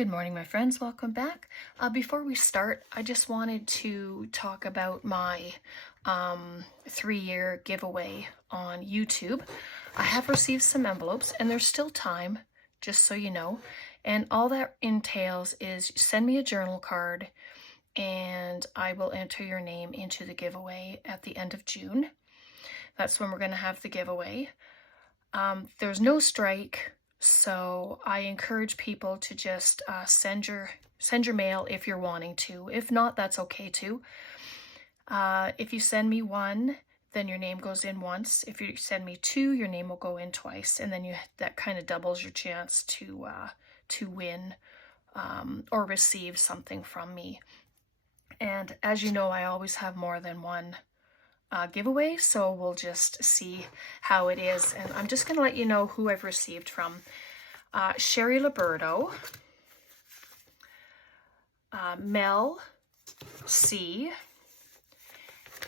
Good morning, my friends. Welcome back. Before we start, I just wanted to talk about my 3-year giveaway on YouTube. I have received some envelopes and there's still time, just so you know. And all that entails is send me a journal card and I will enter your name into the giveaway at the end of June. That's when we're going to have the giveaway. There's no strike. So I encourage people to just send your mail if you're wanting to. If not, that's okay too. If you send me one, then your name goes in once. If you send me two, your name will go in twice, and then that kind of doubles your chance to win or receive something from me. And as you know, I always have more than one giveaway, so we'll just see how it is. And I'm just going to let you know who I've received from. Sherry Liberto, Mel C,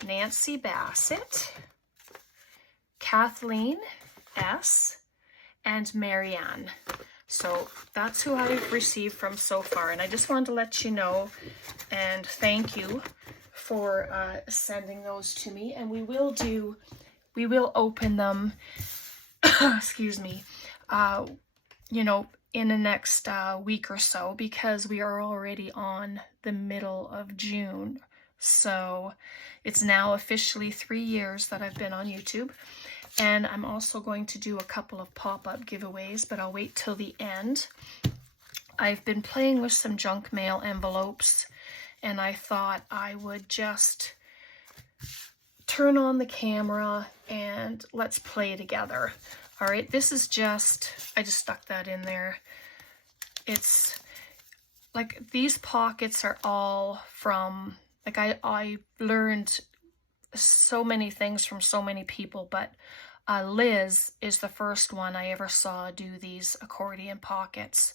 Nancy Bassett, Kathleen S, and Marianne. So that's who I've received from so far, and I just wanted to let you know and thank you for sending those to me. And we will open them excuse me, you know, in the next week or so, because we are already on the middle of June. So it's now officially 3 years that I've been on YouTube. And I'm also going to do a couple of pop-up giveaways, but I'll wait till the end. I've been playing with some junk mail envelopes, and I thought I would just turn on the camera and let's play together. All right, this is I just stuck that in there. It's like these pockets are all from, like I learned so many things from so many people, but Liz is the first one I ever saw do these accordion pockets.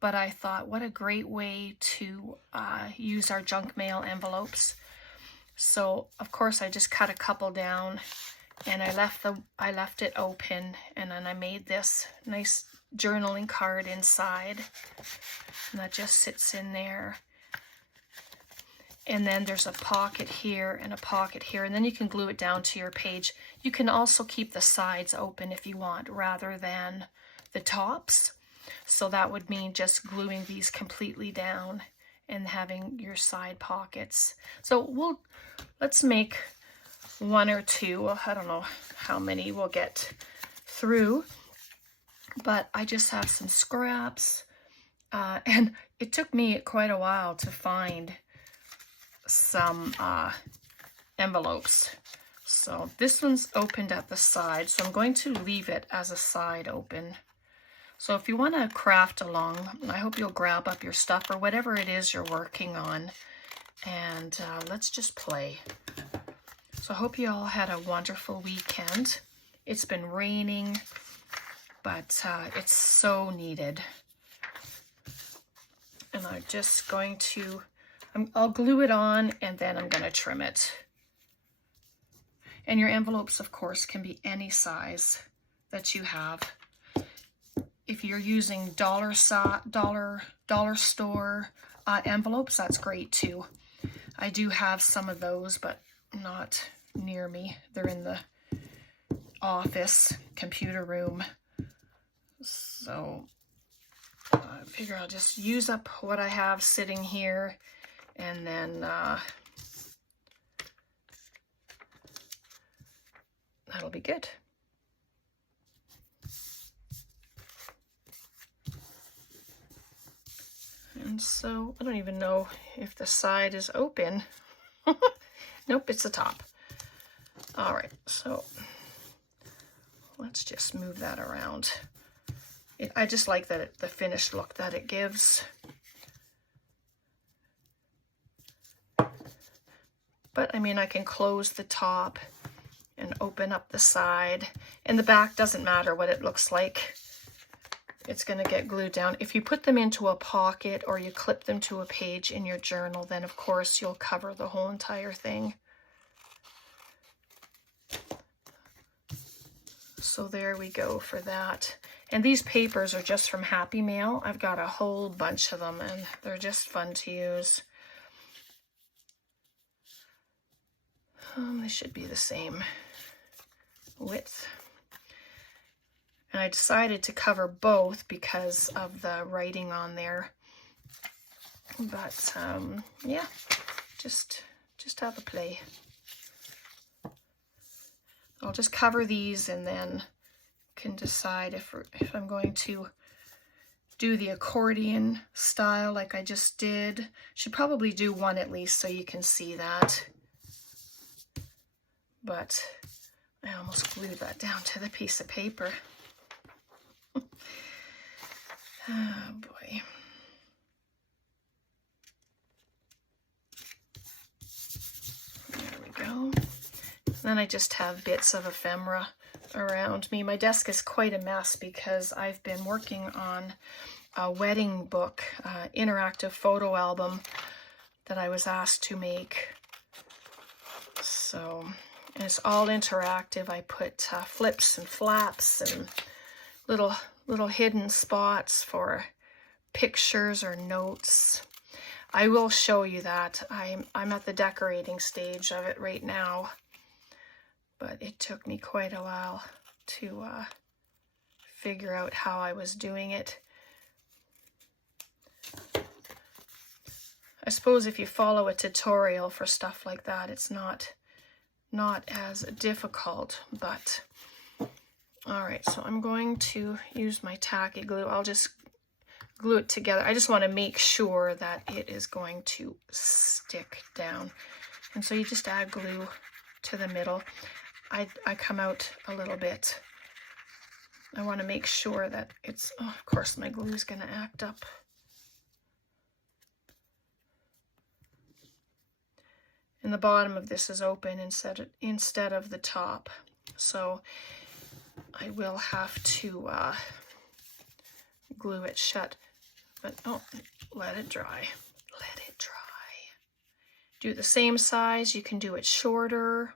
But I thought, what a great way to use our junk mail envelopes. So of course I just cut a couple down, and I left it open, and then I made this nice journaling card inside, and that just sits in there. And then there's a pocket here and a pocket here, and then you can glue it down to your page. You can also keep the sides open if you want, rather than the tops. So that would mean just gluing these completely down and having your side pockets. So let's make one or two. I don't know how many we'll get through, but I just have some scraps, and it took me quite a while to find some envelopes. So this one's opened at the side, so I'm going to leave it as a side open. So if you want to craft along, I hope you'll grab up your stuff or whatever it is you're working on, and let's just play. So I hope you all had a wonderful weekend. It's been raining, but it's so needed. And I'm just going to, I'll glue it on, and then I'm going to trim it. And your envelopes, of course, can be any size that you have. If you're using dollar store envelopes, that's great too. I do have some of those, but not near me. They're in the office computer room. So I figure I'll just use up what I have sitting here, and then that'll be good. And so I don't even know if the side is open. Nope, it's the top. All right, so let's just move that around. I just like the finished look that it gives. But I mean, I can close the top and open up the side, and the back doesn't matter what it looks like. It's going to get glued down. If you put them into a pocket or you clip them to a page in your journal, then of course you'll cover the whole entire thing. So there we go for that. And these papers are just from Happy Mail. I've got a whole bunch of them, and they're just fun to use. They should be the same width. And I decided to cover both because of the writing on there. But yeah, just have a play. I'll just cover these and then can decide if I'm going to do the accordion style like I just did. Should probably do one at least so you can see that. But I almost glued that down to the piece of paper. Oh boy. There we go. Then I just have bits of ephemera around me. My desk is quite a mess because I've been working on a wedding book, interactive photo album that I was asked to make. So, and it's all interactive. I put flips and flaps and little hidden spots for pictures or notes. I will show you that. I'm at the decorating stage of it right now, but it took me quite a while to figure out how I was doing it. I suppose if you follow a tutorial for stuff like that, it's not as difficult, but all right, so I'm going to use my tacky glue. I'll just glue it together. I just want to make sure that it is going to stick down. And so you just add glue to the middle. I come out a little bit. I want to make sure that it's, oh, of course my glue is going to act up. And the bottom of this is open instead of the top. So I will have to glue it shut. But oh, let it dry. Let it dry. Do the same size. You can do it shorter.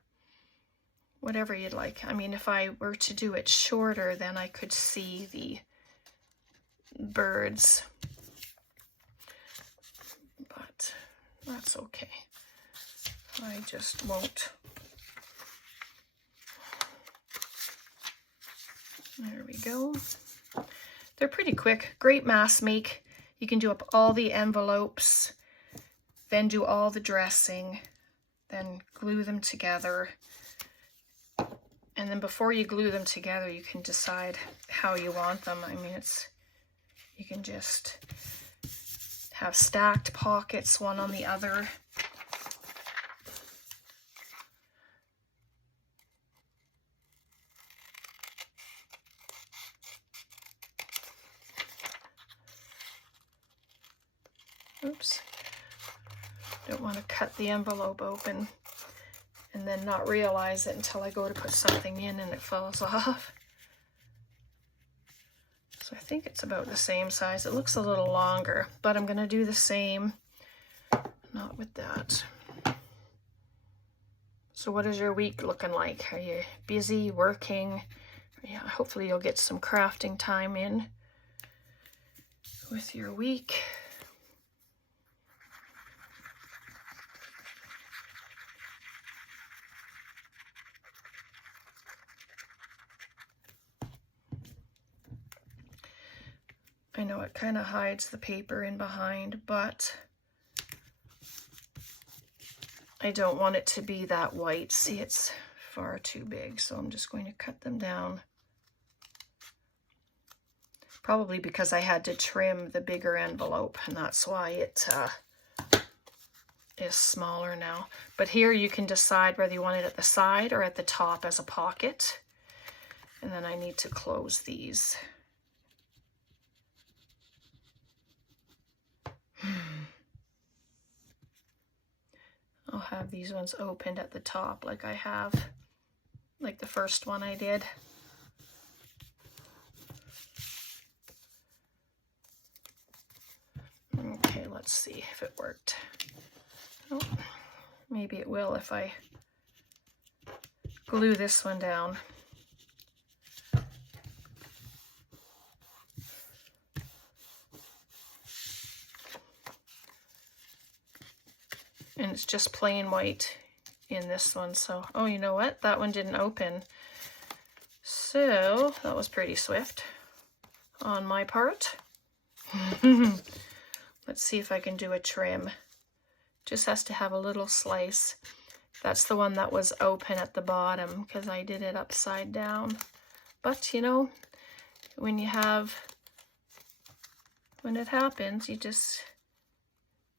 Whatever you'd like. I mean, if I were to do it shorter, then I could see the birds. But that's okay. I just won't. There we go. They're pretty quick. Great mass make. You can do up all the envelopes, then do all the dressing, then glue them together. And then before you glue them together, you can decide how you want them. I mean, you can just have stacked pockets, one on the other. Oops. Don't want to cut the envelope open and then not realize it until I go to put something in and it falls off. So I think it's about the same size. It looks a little longer, but I'm going to do the same, not with that. So what is your week looking like? Are you busy, working? Yeah, hopefully you'll get some crafting time in with your week. I know it kind of hides the paper in behind, but I don't want it to be that white. See, it's far too big, so I'm just going to cut them down. Probably because I had to trim the bigger envelope, and that's why it is smaller now. But here you can decide whether you want it at the side or at the top as a pocket. And then I need to close these. I'll have these ones opened at the top like I have, like the first one I did. Okay, let's see if it worked. Oh, maybe it will if I glue this one down. And it's just plain white in this one. So, oh, you know what? That one didn't open. So that was pretty swift on my part. Let's see if I can do a trim. Just has to have a little slice. That's the one that was open at the bottom because I did it upside down. But, you know, when it happens, you just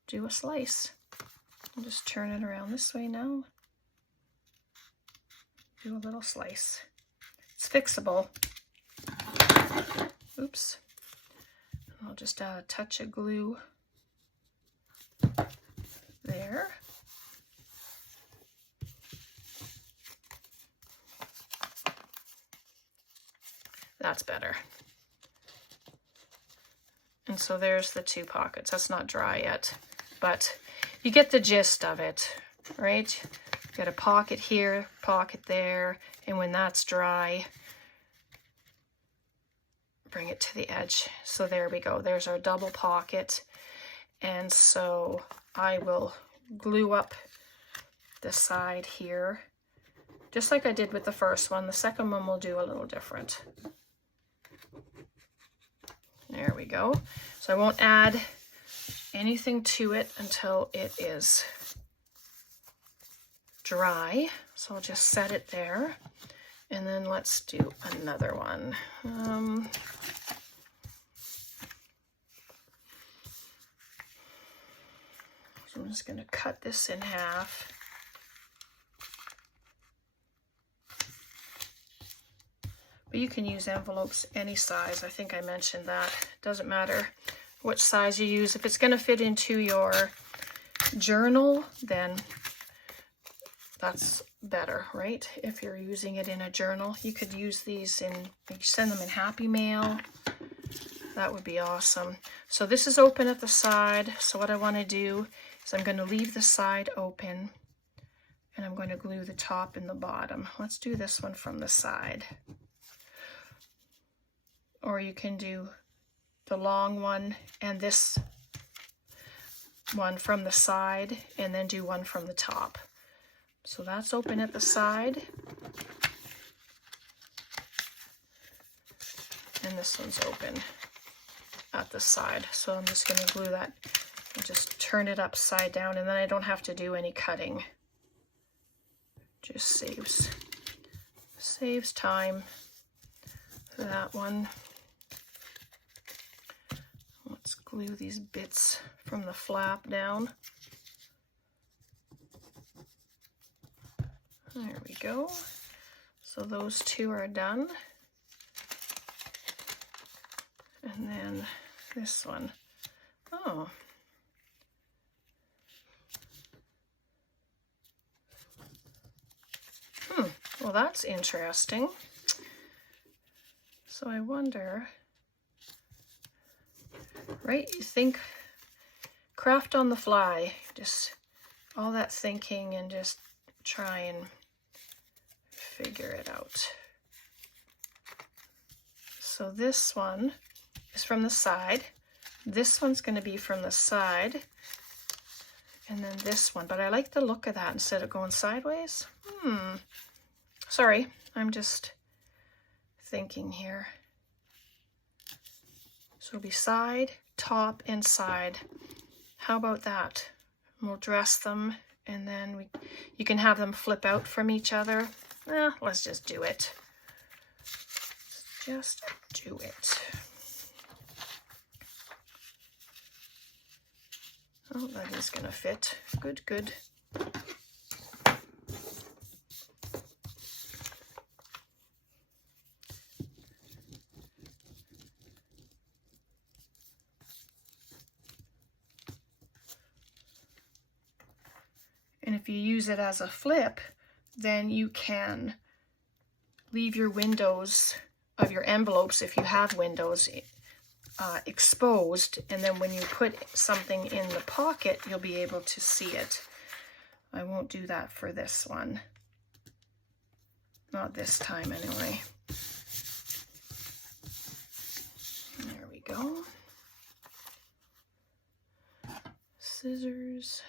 do a slice. I'll just turn it around this way now. Do a little slice. It's fixable. Oops. I'll just add a touch of glue there. That's better. And so there's the two pockets. That's not dry yet, but you get the gist of it, right? You got a pocket here, pocket there, and when that's dry, bring it to the edge. So there we go. There's our double pocket. And so I will glue up the side here, just like I did with the first one. The second one will do a little different. There we go. So I won't add anything to it until it is dry. So I'll just set it there. And then let's do another one. So I'm just going to cut this in half. But you can use envelopes any size. I think I mentioned that. Doesn't matter which size you use. If it's going to fit into your journal, then that's better, right? If you're using it in a journal, you could use these in, you send them in Happy Mail. That would be awesome. So this is open at the side. So what I want to do is I'm going to leave the side open and I'm going to glue the top and the bottom. Let's do this one from the side. Or you can do the long one and this one from the side and then do one from the top. So that's open at the side. And this one's open at the side. So I'm just going to glue that and just turn it upside down, and then I don't have to do any cutting. Just saves time for that one. Let's glue these bits from the flap down. There we go. So those two are done. And then this one. Oh. Well, that's interesting. So I wonder, right? You think, craft on the fly, just all that thinking and just try and figure it out. So this one is from the side. This one's going to be from the side. And then this one. But I like the look of that instead of going sideways. Sorry, I'm just thinking here. So it'll be side, top, and side. How about that? We'll dress them, and then you can have them flip out from each other. Let's just do it. Just do it. Oh, that is going to fit. Good, good. And if you use it as a flip, then you can leave your windows of your envelopes, if you have windows, exposed, and then when you put something in the pocket, you'll be able to see it. I won't do that for this one. Not this time, anyway. There we go. Scissors.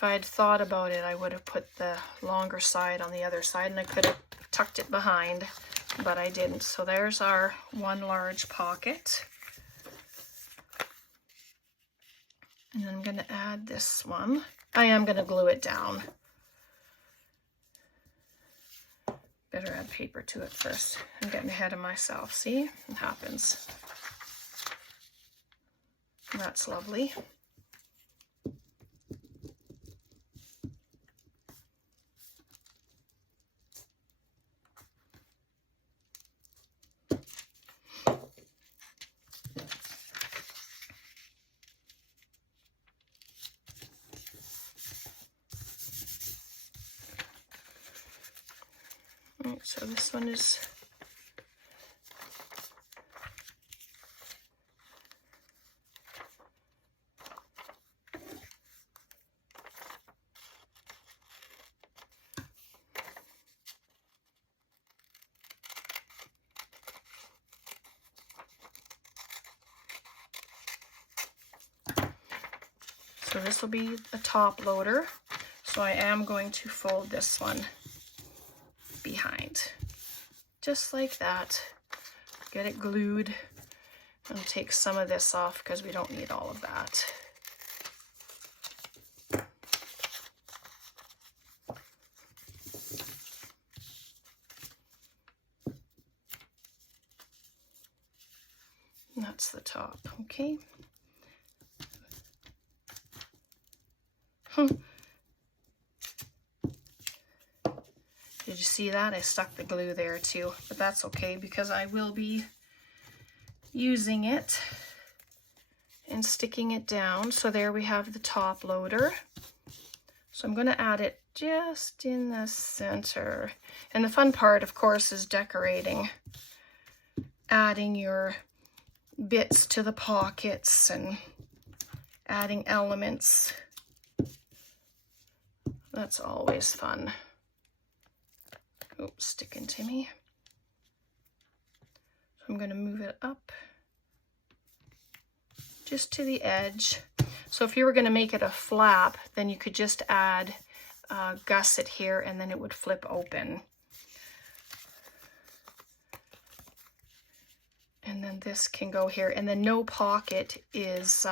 if I'd thought about it, I would have put the longer side on the other side, and I could have tucked it behind, but I didn't. So there's our one large pocket. And I'm going to add this one. I am going to glue it down. Better add paper to it first. I'm getting ahead of myself. See? It happens. That's lovely. Right, so this one is so this will be a top loader. So I am going to fold this one behind, just like that. Get it glued. I'll take some of this off because we don't need all of that. And that's the top, okay? Did you see that? I stuck the glue there too, but that's okay because I will be using it and sticking it down. So there we have the top loader. So I'm going to add it just in the center. And the fun part, of course, is decorating, adding your bits to the pockets and adding elements. That's always fun. Oops, sticking to me. So I'm going to move it up just to the edge. So if you were going to make it a flap, then you could just add a gusset here and then it would flip open. And then this can go here, and then no pocket is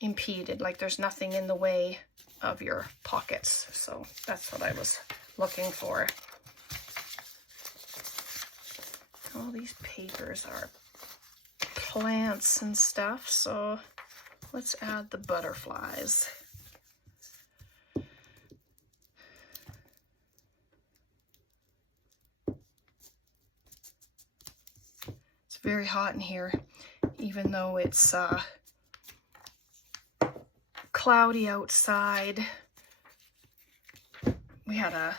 impeded, like there's nothing in the way of your pockets. So that's what I was looking for. All these papers are plants and stuff, so let's add the butterflies. It's very hot in here, even though it's cloudy outside. We had a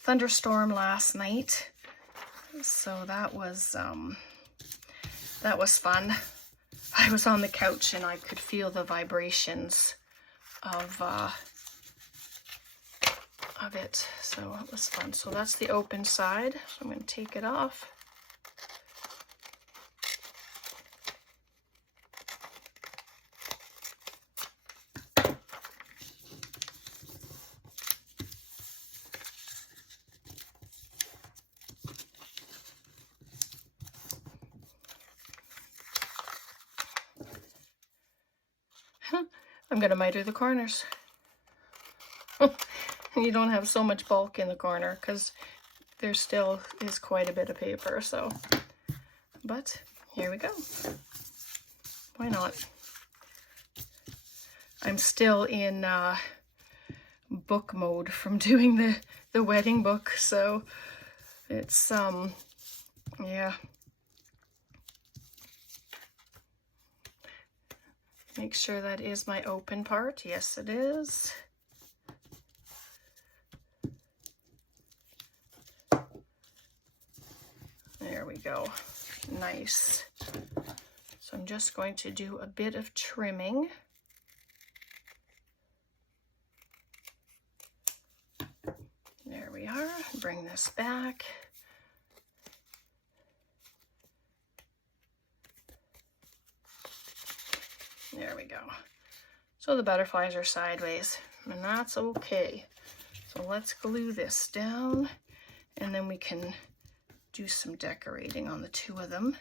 thunderstorm last night, so that was fun. I was on the couch and I could feel the vibrations of it, so it was fun. So that's the open side. So I'm going to take it off. I'm going to miter the corners. You don't have so much bulk in the corner because there still is quite a bit of paper, so, but here we go. Why not? I'm still in book mode from doing the wedding book, so it's, yeah. Make sure that is my open part. Yes, it is. There we go. Nice. So I'm just going to do a bit of trimming. There we are. Bring this back. There we go. So the butterflies are sideways, and that's okay. So let's glue this down, and then we can do some decorating on the two of them.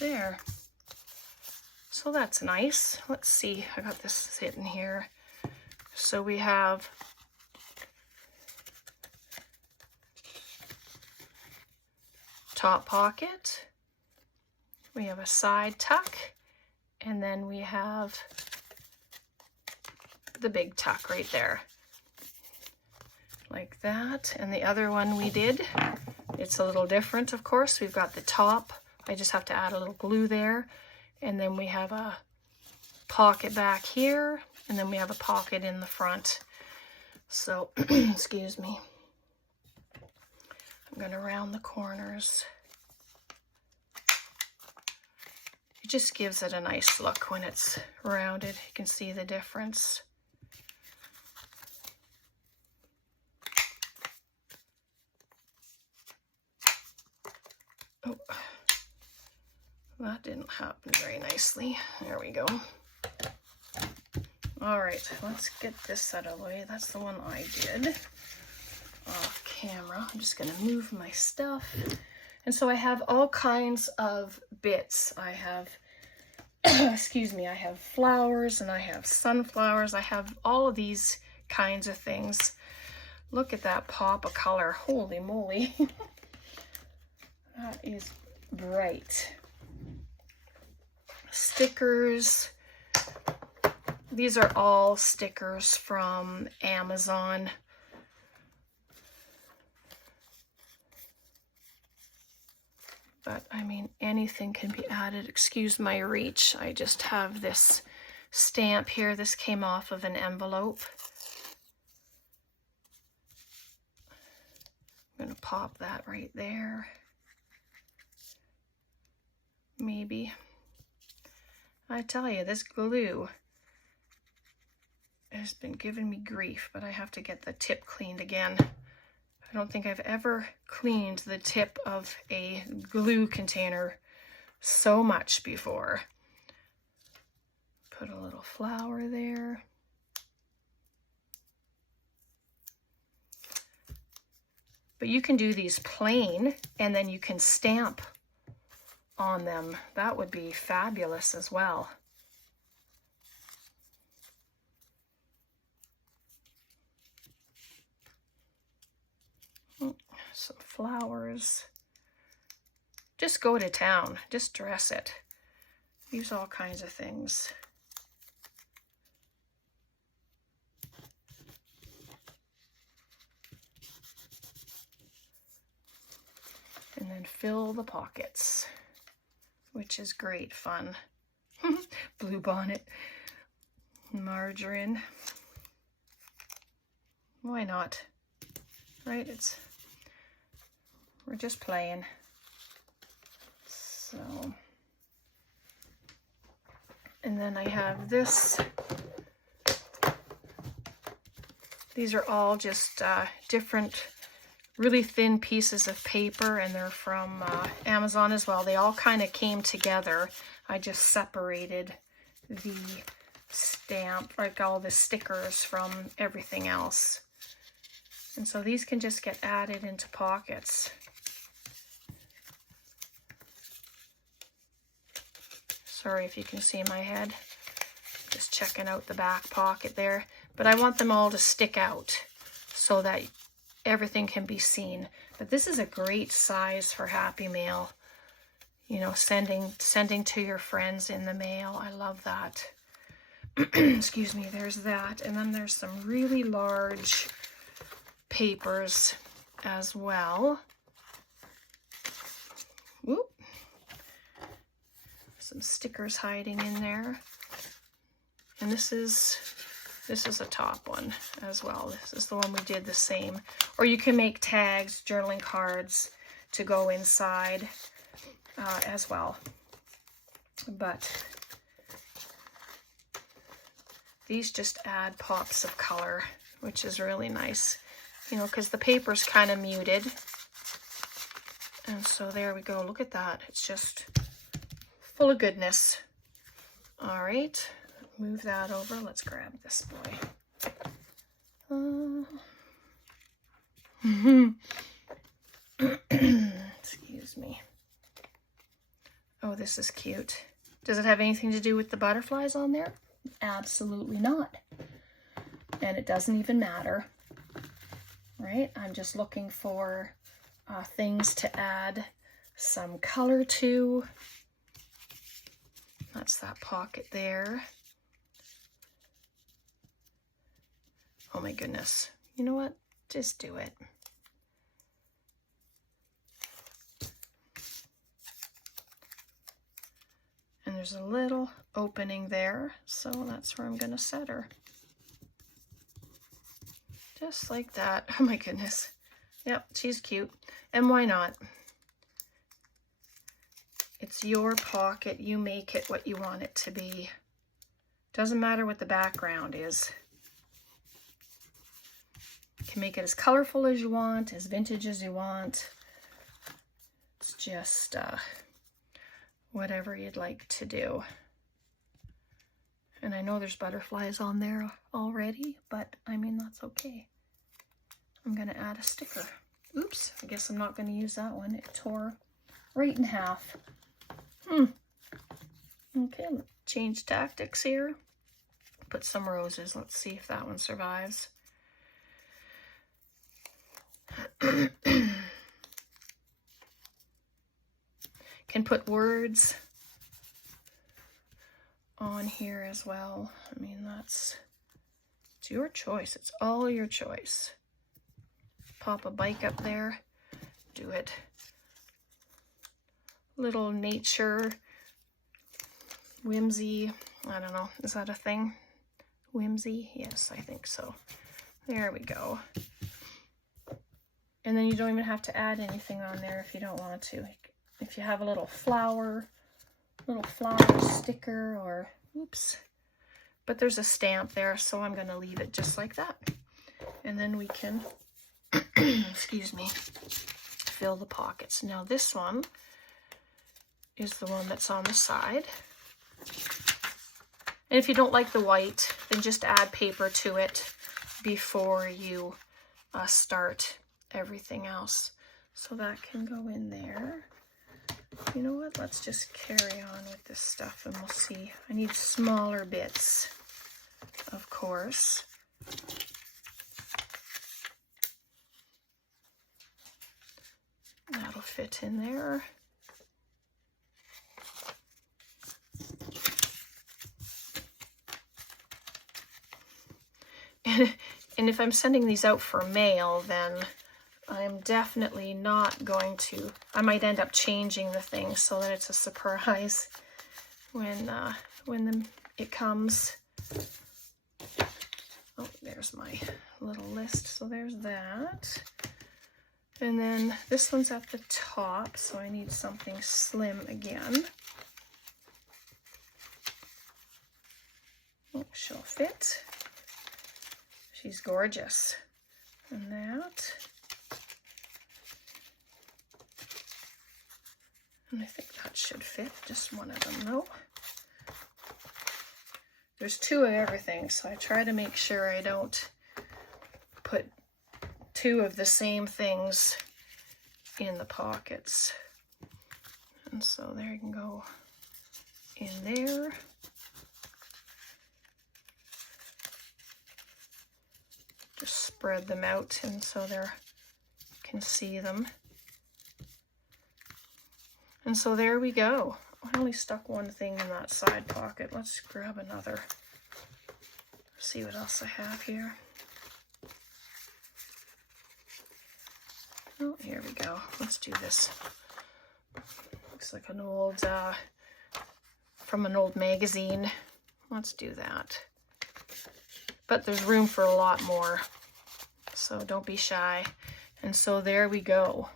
There. So that's nice. Let's see, I got this sitting here. So we have top pocket, we have a side tuck, and then we have the big tuck right there. Like that. And the other one we did, it's a little different, of course. We've got the top. I just have to add a little glue there. And then we have a pocket back here, and then we have a pocket in the front. So, excuse me. I'm going to round the corners. It just gives it a nice look when it's rounded. You can see the difference. Oh, that didn't happen very nicely. There we go. All right, let's get this out of the way. That's the one I did off camera. I'm just gonna move my stuff. And so I have all kinds of bits. I have, excuse me, I have flowers and I have sunflowers. I have all of these kinds of things. Look at that pop of color. Holy moly. That is bright. Stickers. These are all stickers from Amazon. But I mean, anything can be added. Excuse my reach. I just have this stamp here. This came off of an envelope. I'm going to pop that right there. Maybe. I tell you, this glue has been giving me grief, but I have to get the tip cleaned again. I don't think I've ever cleaned the tip of a glue container so much before. Put a little flower there. But you can do these plain, and then you can stamp on them. That would be fabulous as well. Some flowers. Just go to town. Just dress it. Use all kinds of things. And then fill the pockets, which is great fun. Blue bonnet, margarine. Why not? Right? We're just playing. So, and then I have this. These are all just different, really thin pieces of paper, and they're from Amazon as well. They all kind of came together. I just separated the stamp, like all the stickers from everything else. And so these can just get added into pockets. Sorry if you can see my head. Just checking out the back pocket there. But I want them all to stick out so that everything can be seen. But this is a great size for Happy Mail. You know, sending to your friends in the mail. I love that. Excuse me, there's that. And then there's some really large papers as well. Whoop. Some stickers hiding in there. And this is a top one as well. This is the one we did the same. Or you can make tags, journaling cards to go inside as well. But these just add pops of color, which is really nice, you know, because the paper's kind of muted. And so there we go. Look at that. It's just full of goodness. All right, move that over. Let's grab this boy. Excuse me. Oh, this is cute. Does it have anything to do with the butterflies on there? Absolutely not. And it doesn't even matter, right? I'm just looking for things to add some color to. That's that pocket there. Oh my goodness. You know what? Just do it. And there's a little opening there, so that's where I'm gonna set her. Just like that. Oh my goodness. Yep, she's cute. And why not? It's your pocket. You make it what you want it to be. Doesn't matter what the background is. You can make it as colorful as you want, as vintage as you want. It's just whatever you'd like to do. And I know there's butterflies on there already, but I mean, that's okay. I'm gonna add a sticker. Oops, I guess I'm not gonna use that one. It tore right in half. Okay, let's change tactics here. Put some roses. Let's see if that one survives. Can put words on here as well. I mean, it's your choice. It's all your choice. Pop a bike up there. Do it. Little nature, whimsy. I don't know. Is that a thing? Whimsy? Yes, I think so. There we go. And then you don't even have to add anything on there if you don't want to. If you have a little flower sticker or, oops. But there's a stamp there, so I'm going to leave it just like that. And then we can, excuse me, fill the pockets. Now this one is the one that's on the side. And if you don't like the white, then just add paper to it before you start everything else. So that can go in there. You know what? Let's just carry on with this stuff and we'll see. I need smaller bits, of course. That'll fit in there. And if I'm sending these out for mail, then I'm definitely not going to, I might end up changing the thing so that it's a surprise when it comes. Oh, there's my little list. So there's that. And then this one's at the top, so I need something slim again. Oh, she'll fit. She's gorgeous. And that. And I think that should fit, just one of them though. There's two of everything, so I try to make sure I don't put two of the same things in the pockets. And so there you can go in there. Just spread them out and so you can see them. And so there we go. I only stuck one thing in that side pocket. Let's grab another. See what else I have here. Oh, here we go. Let's do this. Looks like an old, from an old magazine. Let's do that. But there's room for a lot more, so don't be shy. And so there we go.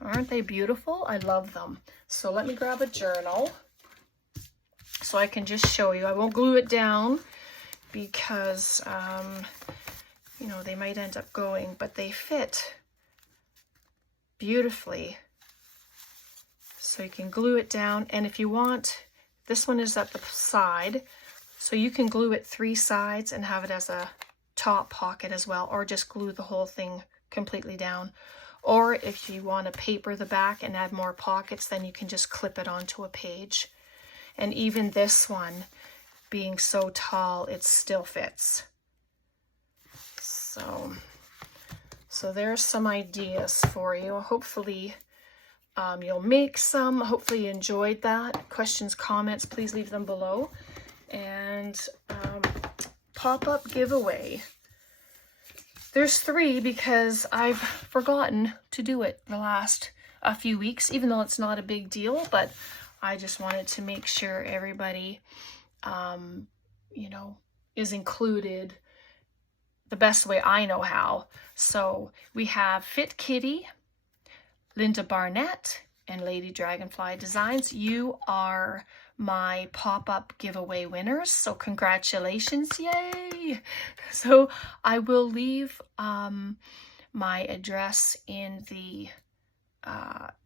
Aren't they beautiful? I love them. So let me grab a journal so I can just show you. I won't glue it down because, you know, they might end up going, but they fit beautifully. So you can glue it down, and if you want, this one is at the side, so you can glue it 3 sides and have it as a top pocket as well, or just glue the whole thing completely down. Or if you want to paper the back and add more pockets, then you can just clip it onto a page. And even this one, being so tall, it still fits. So there's some ideas for you. Hopefully you'll make some. Hopefully you enjoyed that. Questions, comments, please leave them below. And pop-up giveaway. There's 3 because I've forgotten to do it the last few weeks, even though it's not a big deal, but I just wanted to make sure everybody, you know, is included the best way I know how. So we have Fit Kitty, Linda Barnett, and Lady Dragonfly Designs. You are my pop-up giveaway winners, so congratulations, yay! So I will leave my address in the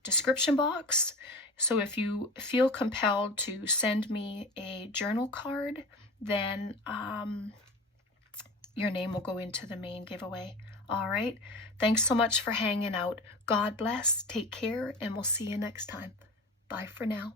description box, so if you feel compelled to send me a journal card, then your name will go into the main giveaway. All right, thanks so much for hanging out. God bless, take care, and we'll see you next time. Bye for now.